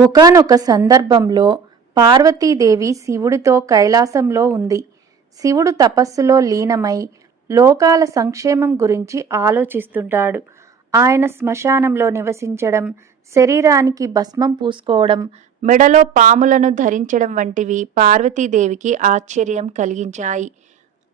ఒకనొక సందర్భంలో పార్వతీదేవి శివుడితో కైలాసంలో ఉంది. శివుడు తపస్సులో లీనమై లోకాల సంక్షేమం గురించి ఆలోచిస్తుంటాడు. ఆయన శ్మశానంలో నివసించడం శరీరానికి భస్మం పూసుకోవడం మెడలో పాములను ధరించడం వంటివి పార్వతీదేవికి ఆశ్చర్యం కలిగించాయి.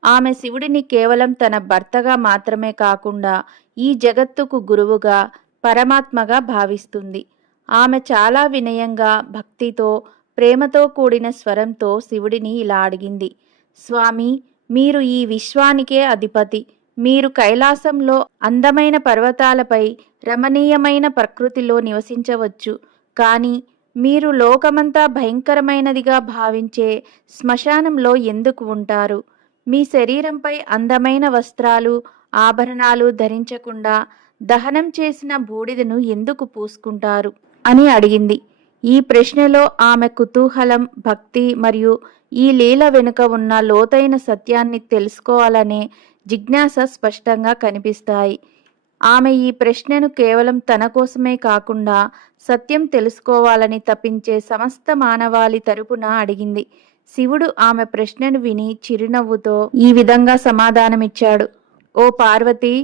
ఆమె శివుడిని కేవలం తన భర్తగా మాత్రమే కాకుండా ఈ జగత్తుకు గురువుగా పరమాత్మగా భావిస్తుంది. ఆమె చాలా వినయంగా భక్తితో ప్రేమతో కూడిన స్వరంతో శివుడిని ఇలా అడిగింది. స్వామి మీరు ఈ విశ్వానికే అధిపతి. మీరు కైలాసంలో అందమైన పర్వతాలపై రమణీయమైన ప్రకృతిలో నివసించవచ్చు. కానీ మీరు లోకమంతా భయంకరమైనదిగా భావించే శ్మశానంలో ఎందుకు ఉంటారు? మీ శరీరంపై అందమైన వస్త్రాలు ఆభరణాలు ధరించకుండా దహనం చేసిన బూడిదను ఎందుకు పూసుకుంటారు? అని అడిగింది. ఈ ప్రశ్నలో ఆమె కుతూహలం భక్తి మరియు ఈ లీల వెనుక ఉన్న లోతైన సత్యాన్ని తెలుసుకోవాలనే జిజ్ఞాస స్పష్టంగా కనిపిస్తాయి. ఆమె ఈ ప్రశ్నను కేవలం తన కోసమే కాకుండా సత్యం తెలుసుకోవాలని తప్పించే సమస్త మానవాళి తరపున అడిగింది. శివుడు ఆమె ప్రశ్నను విని చిరునవ్వుతో ఈ విధంగా సమాధానమిచ్చాడు. ఓ పార్వతి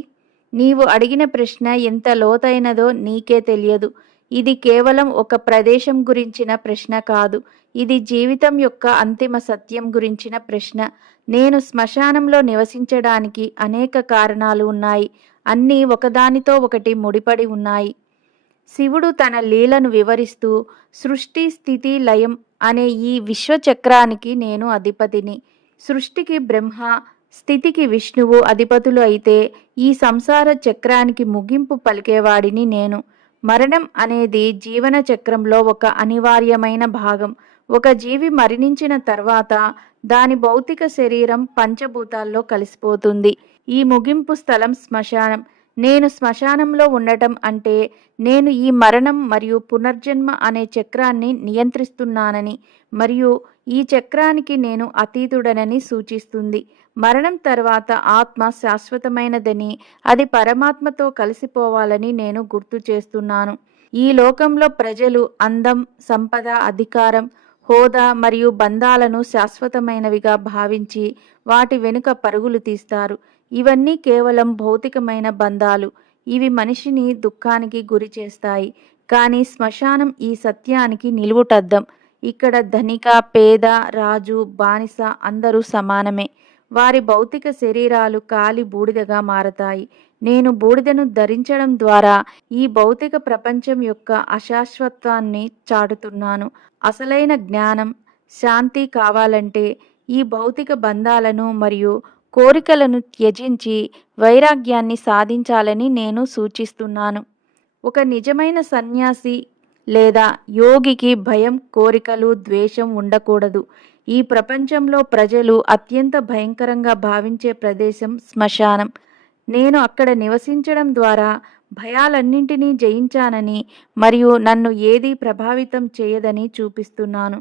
నీవు అడిగిన ప్రశ్న ఎంత లోతైనదో నీకే తెలియదు. ఇది కేవలం ఒక ప్రదేశం గురించిన ప్రశ్న కాదు. ఇది జీవితం యొక్క అంతిమ సత్యం గురించిన ప్రశ్న. నేను శ్మశానంలో నివసించడానికి అనేక కారణాలు ఉన్నాయి. అన్నీ ఒకదానితో ఒకటి ముడిపడి ఉన్నాయి. శివుడు తన లీలను వివరిస్తూ సృష్టి స్థితి లయం అనే ఈ విశ్వచక్రానికి నేను అధిపతిని. సృష్టికి బ్రహ్మ స్థితికి విష్ణువు అధిపతులు అయితే ఈ సంసార చక్రానికి ముగింపు పలికేవాడిని నేను. మరణం అనేది జీవన చక్రంలో ఒక అనివార్యమైన భాగం. ఒక జీవి మరణించిన తర్వాత దాని భౌతిక శరీరం పంచభూతాల్లో కలిసిపోతుంది. ఈ ముగింపు స్థలం శ్మశానం. నేను శ్మశానంలో ఉండటం అంటే నేను ఈ మరణం మరియు పునర్జన్మ అనే చక్రాన్ని నియంత్రిస్తున్నానని మరియు ఈ చక్రానికి నేను అతీతుడనని సూచిస్తుంది. మరణం తర్వాత ఆత్మ శాశ్వతమైనదని అది పరమాత్మతో కలిసిపోవాలని నేను గుర్తు చేస్తున్నాను. ఈ లోకంలో ప్రజలు అందం సంపద అధికారం హోదా మరియు బంధాలను శాశ్వతమైనవిగా భావించి వాటి వెనుక పరుగులు తీస్తారు. ఇవన్నీ కేవలం భౌతికమైన బంధాలు. ఇవి మనిషిని దుఃఖానికి గురి చేస్తాయి. కానీ శ్మశానం ఈ సత్యానికి నిలువుటద్దం. ఇక్కడ ధనిక పేద రాజు బానిస అందరూ సమానమే. వారి భౌతిక శరీరాలు కాలి బూడిదగా మారతాయి. నేను బూడిదను ధరించడం ద్వారా ఈ భౌతిక ప్రపంచం యొక్క అశాశ్వత్వాన్ని చాటుతున్నాను. అసలైన జ్ఞానం శాంతి కావాలంటే ఈ భౌతిక బంధాలను మరియు కోరికలను త్యజించి వైరాగ్యాన్ని సాధించాలని నేను సూచిస్తున్నాను. ఒక నిజమైన సన్యాసి లేదా యోగికి భయం కోరికలు ద్వేషం ఉండకూడదు. ఈ ప్రపంచంలో ప్రజలు అత్యంత భయంకరంగా భావించే ప్రదేశం శ్మశానం. నేను అక్కడ నివసించడం ద్వారా భయాలన్నింటినీ జయించానని మరియు నన్ను ఏదీ ప్రభావితం చేయదని చూపిస్తున్నాను.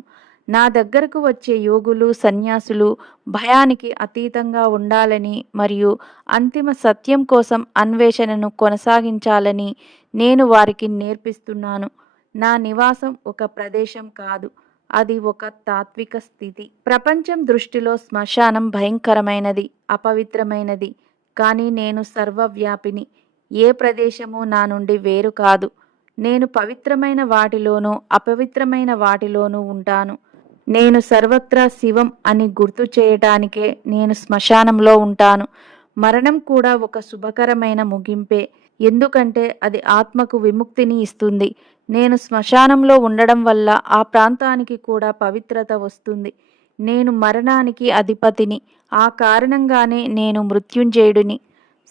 నా దగ్గరకు వచ్చే యోగులు సన్యాసులు భయానికి అతీతంగా ఉండాలని మరియు అంతిమ సత్యం కోసం అన్వేషణను కొనసాగించాలని నేను వారికి నేర్పిస్తున్నాను. నా నివాసం ఒక ప్రదేశం కాదు. అది ఒక తాత్విక స్థితి. ప్రపంచం దృష్టిలో శ్మశానం భయంకరమైనది అపవిత్రమైనది. కానీ నేను సర్వవ్యాపిని. ఏ ప్రదేశము నా నుండి వేరు కాదు. నేను పవిత్రమైన వాటిలోనూ అపవిత్రమైన వాటిలోనూ ఉంటాను. నేను సర్వత్రా శివం అని గుర్తు చేయటానికే నేను శ్మశానంలో ఉంటాను. మరణం కూడా ఒక శుభకరమైన ముగింపే. ఎందుకంటే అది ఆత్మకు విముక్తిని ఇస్తుంది. నేను శ్మశానంలో ఉండడం వల్ల ఆ ప్రాంతానికి కూడా పవిత్రత వస్తుంది. నేను మరణానికి అధిపతిని. ఆ కారణంగానే నేను మృత్యుంజయుడిని.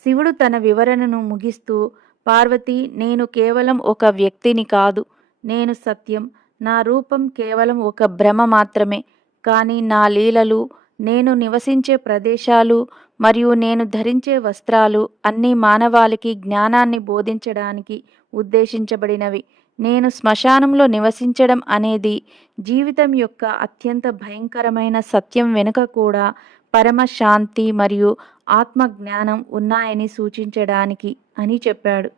శివుడు తన వివరణను ముగిస్తూ పార్వతి నేను కేవలం ఒక వ్యక్తిని కాదు. నేను సత్యం. నా రూపం కేవలం ఒక భ్రమ మాత్రమే. కానీ నా లీలలు నేను నివసించే ప్రదేశాలు మరియు నేను ధరించే వస్త్రాలు అన్నీ మానవాళికి జ్ఞానాన్ని బోధించడానికి ఉద్దేశించబడినవి. నేను శ్మశానంలో నివసించడం అనేది జీవితం యొక్క అత్యంత భయంకరమైన సత్యం వెనుక కూడా పరమ శాంతి మరియు ఆత్మ జ్ఞానం ఉన్నాయని సూచించడానికి అని చెప్పాడు.